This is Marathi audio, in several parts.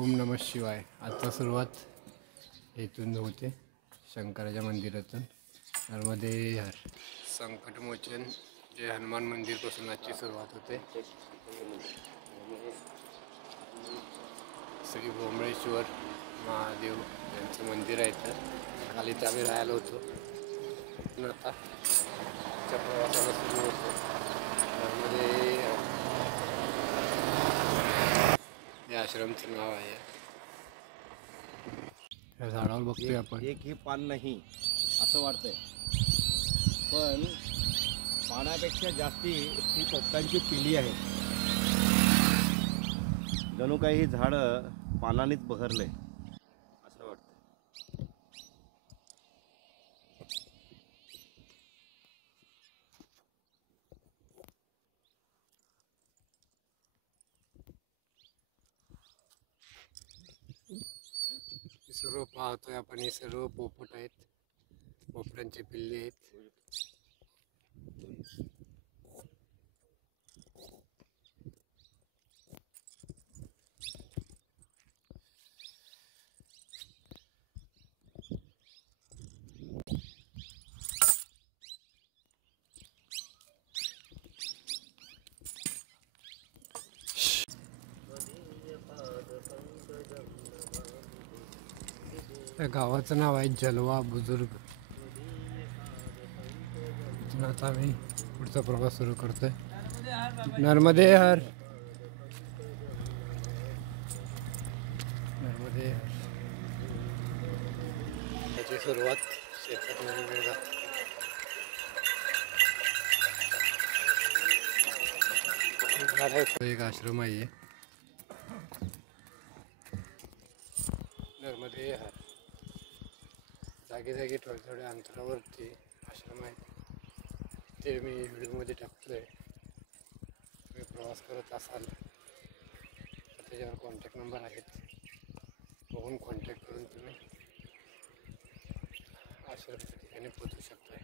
ओम नमः शिवाय. आता सुरुवात इथून होते शंकराच्या मंदिरातून. नर्मदे हर. संकटमोचन जे हनुमान मंदिरपासून आजची सुरुवात होते. श्री भोमळेश्वर महादेव यांचं मंदिर आहे. तर खाली इथे आम्ही राहायला होतो. पण आता प्रवासाला सुरू होतो. नर्मदे या आश्रमचं नाव आहे. या झाडावर बघतोय आपण. एक ही पान नाही असं वाटतंय, पण पानापेक्षा जास्ती ही पोपटांची पिली आहे. जणू काही ही झाडं पानानेच बहरले असं वाटतं. सर्व पाहतोय आपण. हे सर्व पोपट आहेत, पोपटांचे पिल्ले आहेत. त्या गावाचं नाव आहे जलवा बुजुर्ग. आता आम्ही पुढचा प्रवास सुरू करतोय. नर्मदे हर. नर्मदे हर. त्याची सुरुवात शेतात एक आश्रम आहे. नर्मदे हर. जागी जागी थोड्या थोड्या अंतरावरती आश्रम आहे. ते मी व्हिडिओमध्ये टाकतोय. तुम्ही प्रवास करत असाल तर त्याच्यावर कॉन्टॅक्ट नंबर आहेत. बघून कॉन्टॅक्ट करून तुम्ही आश्रमच्या ठिकाणी पोचू शकताय.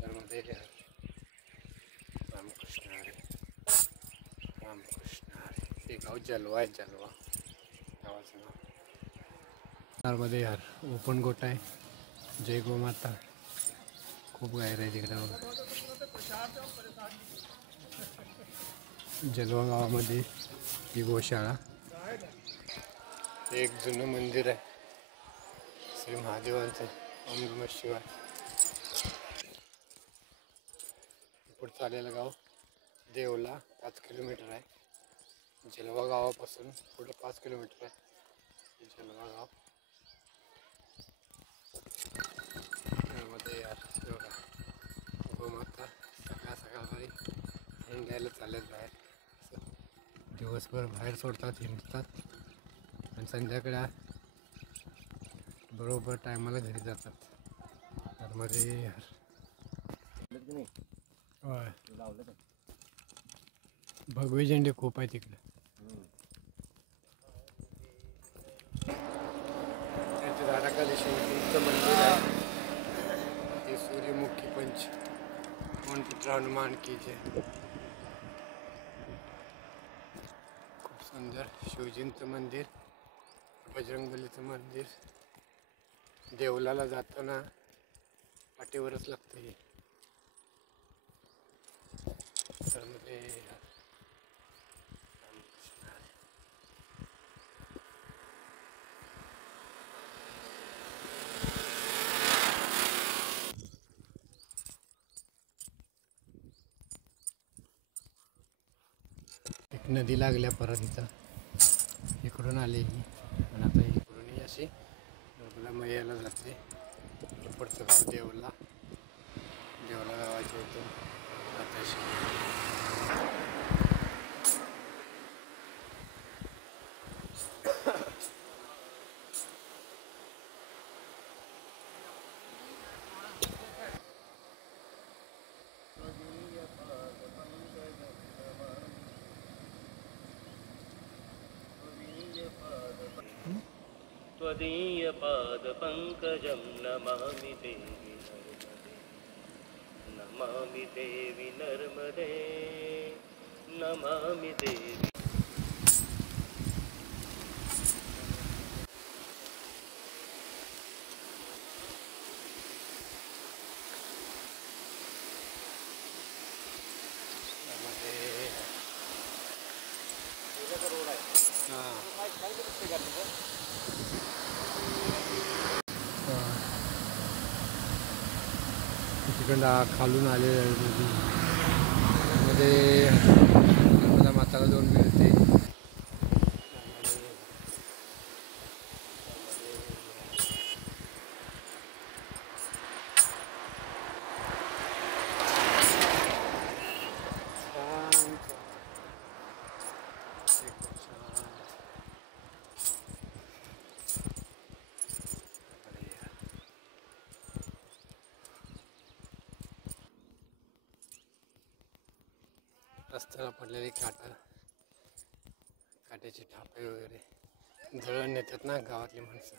नर्मदे हर. रामकृष्ण हरे. रामकृष्ण हरे. हे गाव जलवा आहे. जलवा गावाचं नाव. नर्मदे हर. ओपन गोठा आहे. जय गोमाता. खूप गायर आहे तिकडं. जलवा गावामध्ये ही गोशाळा. एक जुनं मंदिर आहे श्री महादेवांचं. ओम नमः शिवाय. पुढचं आलेलं गाव देवला 5 किलोमीटर आहे. जलवा गावापासून पुढे 5 किलोमीटर आहे जलवा गाव. त्यामध्ये गोमाता सकाळ सकाळी हिंडायला चालत बाहेर. दिवसभर बाहेर सोडतात, हिंडतात आणि संध्याकाळी बरोबर टायमाला घरी जातात. त्यामध्ये भगवे झेंडे खूप आहे तिकडे. त्याच्या झाडाखाली शिवजींचं मंदिर आहे. ते सूर्यमुखी पंच पुत्र हनुमान की जय. खूप सुंदर शिवजींचं मंदिर, बजरंगबलीचं मंदिर. देवलाला जाताना पाठीवरच लागतं हे. तर मध्ये एक नदी लागल्या परत इथं. इकडून आले ही आणि आता इकडूनही अशी नर्मदा मैयाला जाते. पुढचं गाव देवला. देवला गावाच्या इथून आता त्वदीय पादपङ्कजं नमामि देवि नर्मदे. नमामि देवि नर्मदे. नमामि देवि. तिकडं खालून आलेलं आहे नदी. मध्ये नर्मदा माताला जाऊन मिळते. शांत. एकदम शांत. रस्त्याला पडलेली काट्याची ठापे वगैरे जळण नेतात ना गावातली माणसं.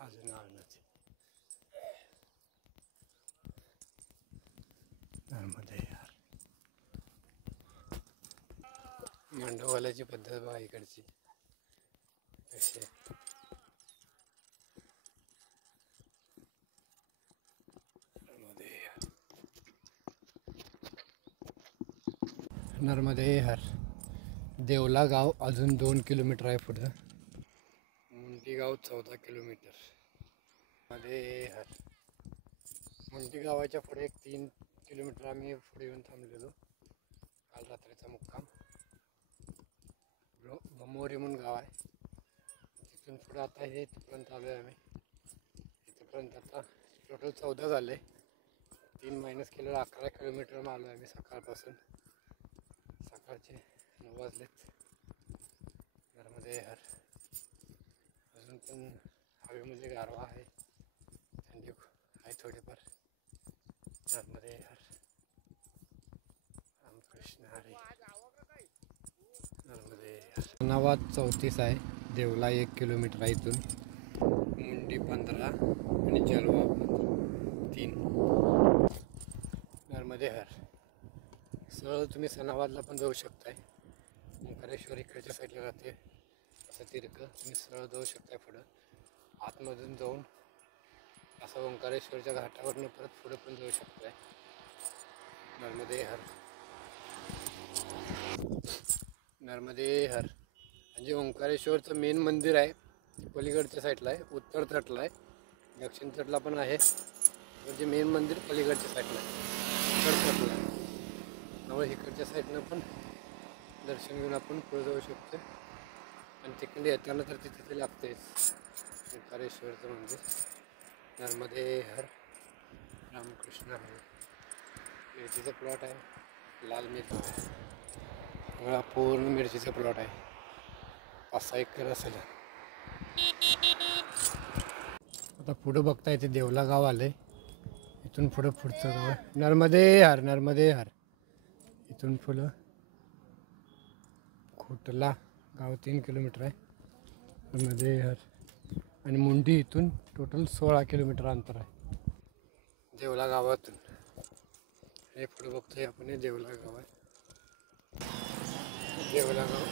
अजून नदी नर्मदे यार. मांडववाल्याची पद्धत बघा इकडची कशी आहे. नर्मदे हर. देवला गाव अजून 2 किलोमीटर आहे पुढं. मुंडी गाव 14 किलोमीटर. मध्ये हर. मुंडी गावाच्या पुढे एक 3 किलोमीटर आम्ही पुढे येऊन थांबलेलो. काल रात्रीचा मुक्काम. भमोरी म्हणून गाव आहे. तिथून पुढं आता हे इथपर्यंत आलो आहे आम्ही. इथपर्यंत आता टोटल 14 झाले. 3 मायनस केलं 11 किलोमीटर आलो आहे आम्ही सकाळपासून. सकाळचे 9 वाजलेत. नर्मदे हर. अजून पण हवेमध्ये गारवा आहे. थंडी आहे थोडीफार. नर्मदे हर. रामकृष्ण हरी. नर्मदे हर. सनावाद 34 आहे. देवला 1 किलोमीटर आहे इथून. मुंडी 15 आणि जलवा 3. नर्मदे हर. सरळ तुम्ही सनावादला पण जाऊ शकताय. ओंकारेश्वर इकडच्या साईडला राहते. असं तिरकं तुम्ही सरळ जाऊ शकताय पुढं. आतमधून जाऊन असं ओंकारेश्वरच्या घाटावरनं परत पुढं पण जाऊ शकताय. नर्मदे हर. नर्मदे हर. म्हणजे ओंकारेश्वरचं मेन मंदिर आहे पलीकडच्या साईडला आहे. उत्तर तटला आहे. दक्षिण तटला पण आहे. म्हणजे मेन मंदिर पलीकडच्या साईडला आहे. उत्तर तटला आहे. त्यामुळे इकडच्या साईडनं पण दर्शन घेऊन आपण पुढे जाऊ शकतो. आणि तिकडे येताना तर तिथे लागतेच ओंकारेश्वरचं मंदिर. नर्मदे हर. रामकृष्ण हरी. मिरचीचं प्लॉट आहे. लाल मिरची आहे. सगळा पूर्ण मिरचीचा प्लॉट आहे. 5-6 एकर असेल. आता पुढं बघता येते देवला गाव आले. इथून पुढं पुढचं गाव नर्मदे हर. नर्मदे हर. इथून पुढं खोटला गाव 3 किलोमीटर आहे. नर्मदे हर. आणि मुंडी इथून टोटल 16 किलोमीटर अंतर आहे देवला गावातून. हे पुढे बघतोय आपण हे देवला गाव आहे. देवला गाव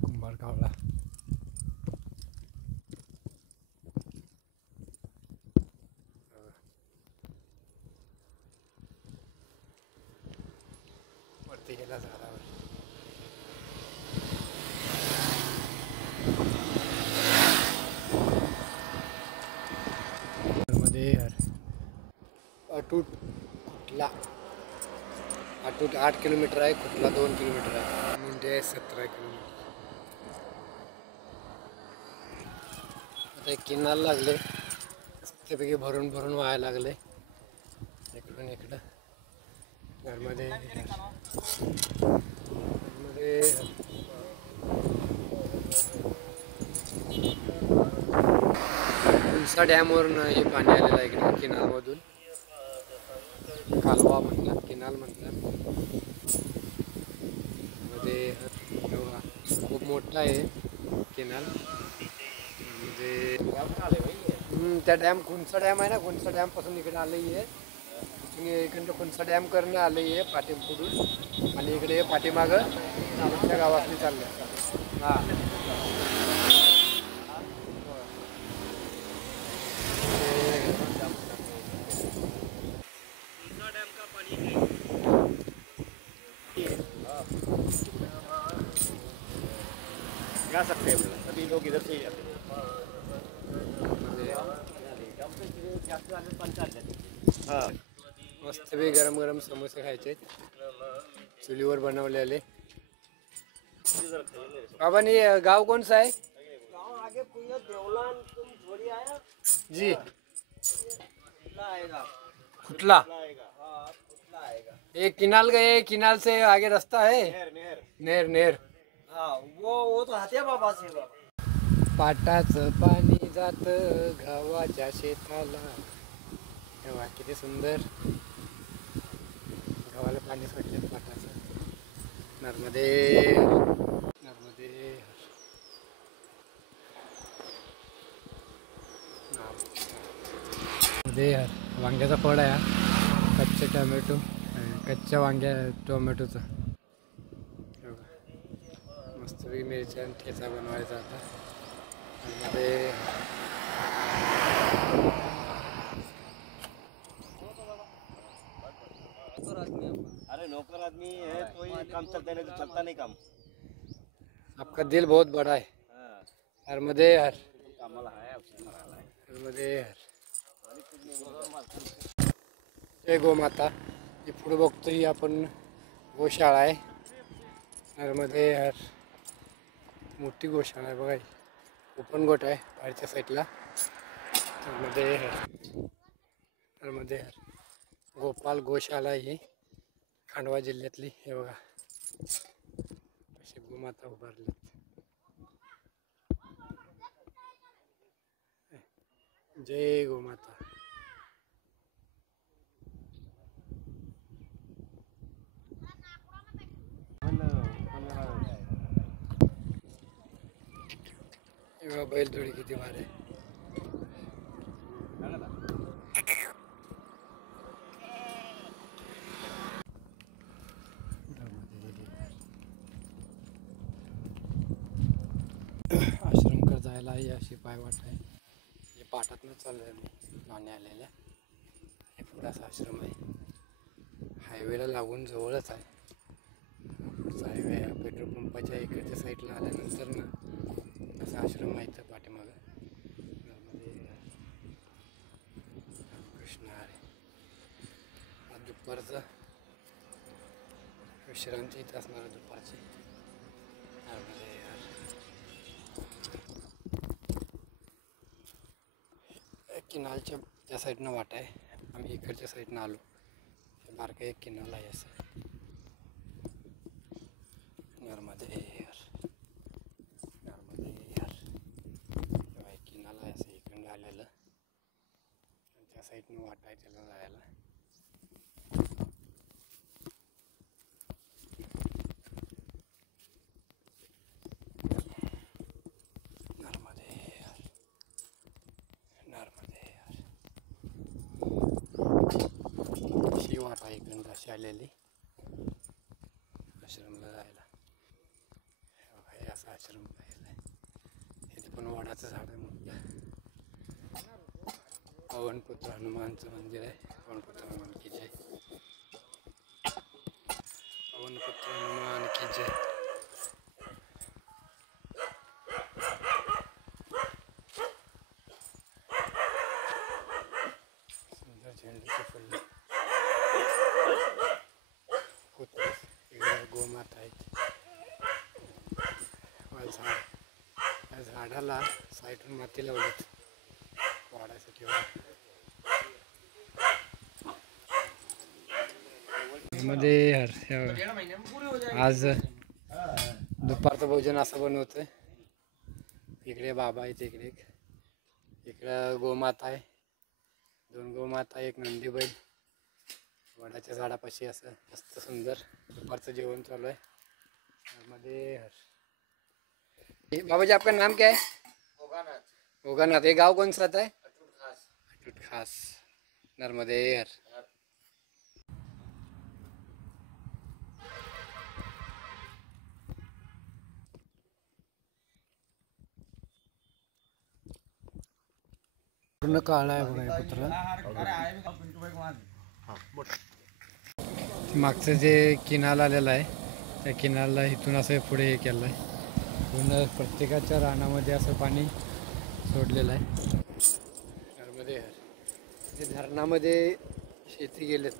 कुंभारगावला. वरती गेला झाडावर. नर्मदे हर. अटूट कुठला अटूट 8 किलोमीटर आहे. कुठला 2 किलोमीटर आहे. मुंडे आहे 17 किलोमीटर. आता एक किनाल लागले. त्यापैकी भरून भरून व्हायला लागले इकडून इकडं. नर्मदे नर्मदे उंसा डॅमवरून हे पाणी आलेलं आहे इकडे किनालमधून. कालवा म्हणतात किनाल म्हणतात. मध्ये खूप मोठा आहे किनाल. म्हणजे त्या डॅम खुंचा डॅम आहे ना. खुंचा डॅमपासून इकडे आलं आहे. तुम्ही इकडं कोणचा डॅम करणं आलं आहे पाठीपुढून आणि इकडे पाठीमागं आमच्या गावातली चाललं हां जा सकते हैं सभी लोग इधर से ही जाते हैं हाँ मस्त बी गरम गरम समोसे खायचे चुलीवर बनवलेले बाबा नी गाव कोणचं आहे आगे कुया देवलान तुम थोड़ी आया जी कुतला आएगा खुटला हाँ कुतला आएगा ये किनाल गए किनाल से आगे रास्ता है नहर नहर नेर नेर हाँ वो तो हाथ्या बाबा से बाबा पाटाचं पाणी जात गव्हाच्या शेताला तेव्हा किती सुंदर गव्हाला पाणी सोडले पाटाचं नर्मदे नर्मदे नर्मदे वांग्याचा फळ आहे हा. कच्चे टोमॅटो कच्च्या टोमॅटोचं मस्त मिरच्या आणि ठेचा बनवायचा आता मध्ये अरे नौकर आदमी है तो ही काम चलता है नहीं तो चलता नहीं काम आपका दिल बहुत बड़ा है हाँ नर्मदे हर कामाला आहे औषध मारायला आहे. नर्मदे हर जय गोमाता ही पुढे बघतो ही आपण गोशाळा आहे नर्मदे हर मोठी गोशाळा आहे बघा ओपन गोट आहे बाहेरच्या साईडला नर्मदे हर नर्मदे हर गोपाल गोशाळा ही खांडवा जिल्ह्यातली हे बघा अशी गोमाता उभारली जय गोमाता हे बघा बैलजोडी किती भारी आहे आश्रमकर जायला ही अशी पायवाट आहे हे पाटातनं चाललोय मी नाणे आलेल्या हे पुढाचा आश्रम आहे हायवेला लागून जवळच आहे पुढचा हायवे पेट्रोल पंपाच्या इकडच्या साईडला आल्यानंतर ना असा आश्रम आहे इथं पाठीमागं कृष्ण हरे आज दुपारचं विश्रांती इथं असणार आहे दुपारची किनालच्या त्या साईडनं वाट आहे आम्ही इकडच्या साईडनं आलो हे बारकं एक किनाल आहे असं नर्मदे हर नर्मदे हर तेव्हा एक किनाल आहे असं इकडनं आलेलं आणि त्या साईडनं वाट आहे त्याला जायला वाट आहे इकडून अशी आलेली आश्रमला जायला हे असा आश्रम पाहिला आहे इथे पण वडाचं झाड आहे मोठं पवनपुत्र हनुमानचं मंदिर आहे पवनपुत्र हनुमान की जय पवनपुत्र हनुमान की जय सुंदर झेंडूचे फुलं गोमाता आहेत झाड या झाडाला साईडून माती लावलीत वाढायसाठी मध्ये आज दुपारचं भोजन असं बनवतोय इकडे बाबा आहेत इकडं गोमाता आहे 2 गोमाता एक नंदी बैल वडाच्या झाडापाशी असं मस्त सुंदर दुपारचं जेवण चालू आहे मध्ये बाबा जी आपका नाम क्या है होगानाथ ये गांव कौन सा आता है अटूट खास नर्मदे हर पूर्ण काळा आहे बघा हे कुत्रा. मागचं जे किनाल आलेलं आहे त्या किनालला इथून असं पुढे हे केलं आहे. पूर्ण प्रत्येकाच्या रानामध्ये असं पाणी सोडलेलं आहे. नर्मदे जे धरणामध्ये शेती गेलेत,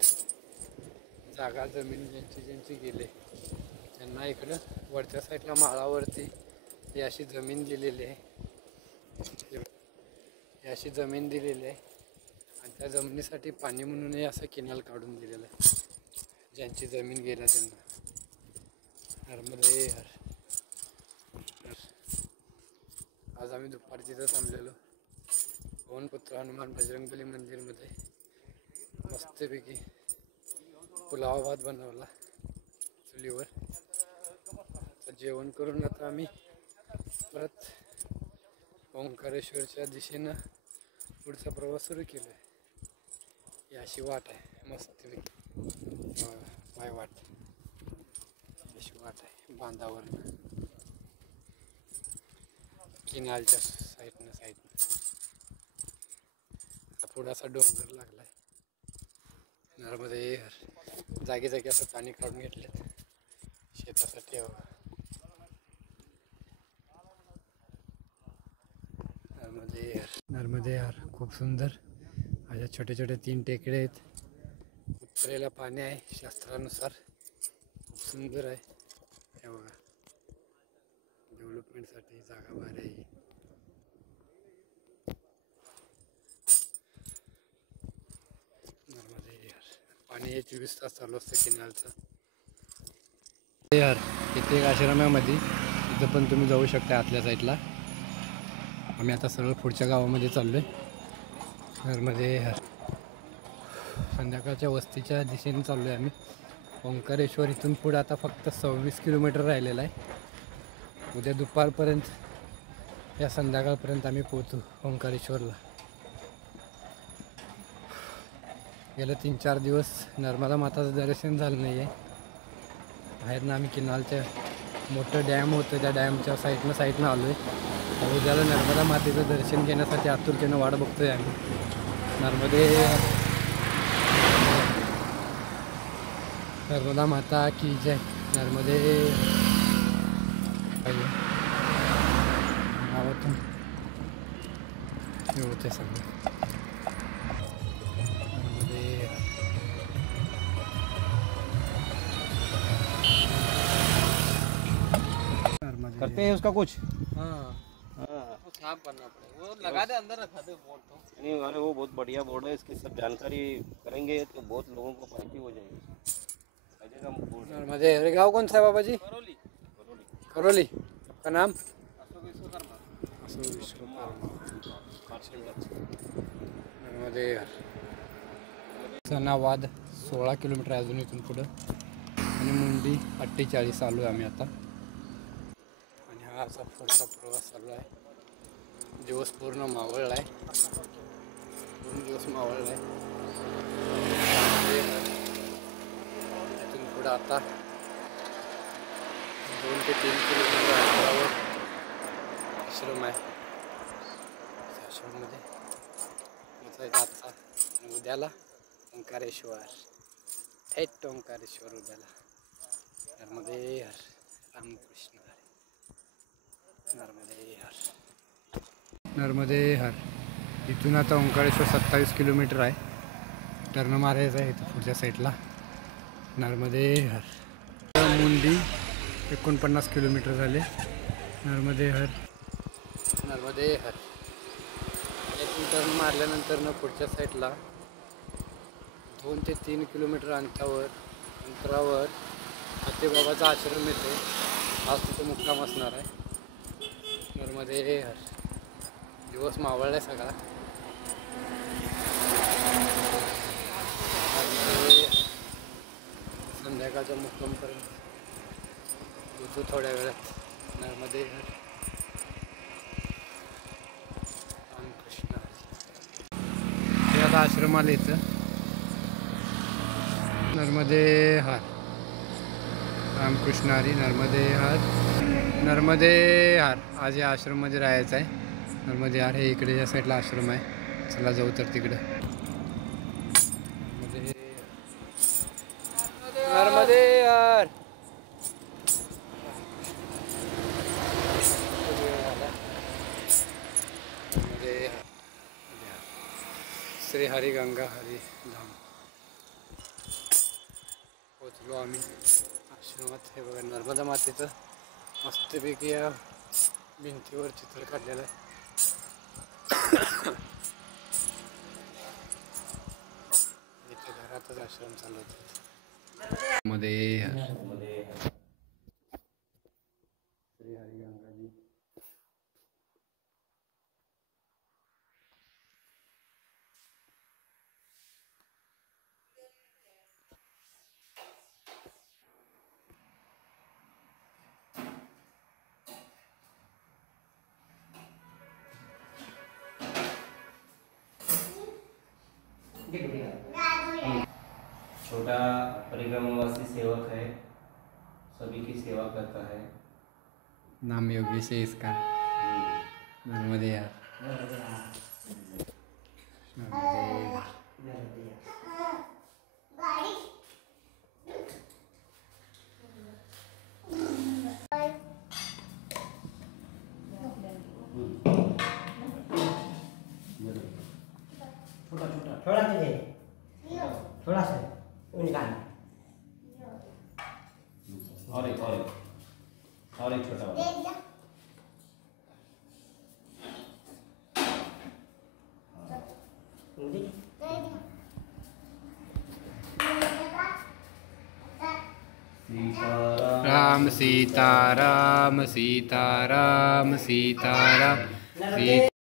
जागा जमीन ज्यांची गेले त्यांना इकडं वरच्या साईडला माळावरती ही अशी जमीन दिलेली आहे. ही अशी जमीन दिलेली आहे आणि त्या जमिनीसाठी पाणी म्हणूनही असं किनाल काढून दिलेलं आहे ज्यांची जमीन गेल्या त्यांना. नर्मदे हर. आज आम्ही दुपारी तिथं थांबलेलो पवनपुत्र हनुमान बजरंगबली मंदिरमध्ये. मस्तपैकी पुलाव भात बनवला चुलीवर. तर जेवण करून आता आम्ही परत ओंकारेश्वरच्या दिशेनं पुढचा प्रवास सुरू केला आहे. ही अशी वाट आहे मस्तपैकी पाय वाट, अशी वाट आहे बांधावर किनालच्या साईडनं. पुढं असा डोंगर लागलाय. नर्मदे हर. जागी जागी असं पाणी काढून घेतलेत शेतासाठी. नर्मदे हर खूप सुंदर. अशा छोटे छोटे 3 टेकडे आहेत. उत्तरेला पाणी आहे शास्त्रानुसार. खूप सुंदर आहे हे बघा. डेव्हलपमेंटसाठी जागा भारी आहे. नर्मदे हर. पाणी हे 24 तास चालू असतं किनालचं. यार इथे एक आश्रमामध्ये तिथं पण तुम्ही जाऊ शकता आतल्या साईडला. आम्ही आता सरळ पुढच्या गावामध्ये चाललो आहे. नर्मदे हर. संध्याकाळच्या वस्तीच्या दिशेने चाललो आहे आम्ही. ओंकारेश्वर इथून पुढे आता फक्त 26 किलोमीटर राहिलेलं आहे. उद्या दुपारपर्यंत या संध्याकाळपर्यंत आम्ही पोहोचू ओंकारेश्वरला. गेले 3-4 दिवस नर्मदा माताचं दर्शन झालं नाही आहे. बाहेरनं आम्ही किनालच्या मोठं डॅम होतं त्या डॅमच्या साईडनं आलो आहे. उद्याला नर्मदा मातेचं दर्शन घेण्यासाठी आतुरतेनं वाट बघतोय आम्ही. नर्मदा माता की जय. नर्मदे गावातून हे होते सगळं. करते हैं उसका कुछ। हाँ वो साफ करना पड़ेगा, वो लगा दे अंदर रखा दे बोर्ड तो। नहीं अरे वो बहुत बढ़िया बोर्ड है, इसकी सब जानकारी करेंगे तो बहुत लोगों को फायदे हो जाएगी। नर्मदे हर. गाँव कौन सा है बाबा जी? करोली। करोली. आपका नाम? अशोक विश्वकर्मा। नर्मदे हर. सनावाद 16 किलोमीटर आहे अजून इथून पुढं आणि मुंडी 48 चालू आहे आम्ही आता. आणि हा असा पुढचा प्रवास चालू आहे. दिवस पूर्ण मावळला आहे. 2 दिवस मावळला आहे. इथून पुढं आता 2 ते 3 किलोमीटर अंतरावर आश्रम आहे. आश्रममध्ये पोचायचं आजचा आणि उद्याला ओंकारेश्वर. थेट ओंकारेश्वर उद्याला. नर्मदे हर. रामकृष्ण हरी. नर्मदे हर. नर्मदे हर. इथून आता ओंकारेश्वर 27 किलोमीटर आहे. टर्न मारायचं आहे इथं पुढच्या साईडला. नर्मदे हर. मुंडी 49 किलोमीटर झाले. नर्मदे हर. नर्मदे हर. इथून टर्न मारल्यानंतर ना पुढच्या साईडला 2 ते 3 किलोमीटर अंतरावर हातेबाबाचा आश्रम येते. आज तिथं मुक्काम असणार आहे. नर्मदे हर. दिवस मावळला सगळा. संध्याकाळच्या मुक्कामपर्यंत येतो थोड्या वेळात. नर्मदे हर. रामकृष्ण हरी. हे आता आश्रमाला येतं. नर्मदे हर. रामकृष्ण हरी. नर्मदे हर. नर्मदे हर. आज या आश्रममध्ये राहायचं आहे. नर्मदे हर. हे इकडे या साईडला आश्रम आहे. चला जाऊ तर तिकडं नर्मदे यार. श्री हरी गंगा हरी धाम पोचलो आम्ही आश्रमात. हे बघा नर्मदा मातेचं मस्तपैकी या भिंतीवर चित्र काढलेलं आहे. इथे घरातच आश्रम चालवतात मध्ये श्री हरी गंगाजी. छोटा परिक्रमावासी सेवक है, सभी की सेवा करता है. नाम योगेश है इसका. नर्मदे यार. थोड़ा तुझे थोड़ा सा निकाल. और एक छोटा वाला. राम सीता राम सीता राम सीता राम सीता.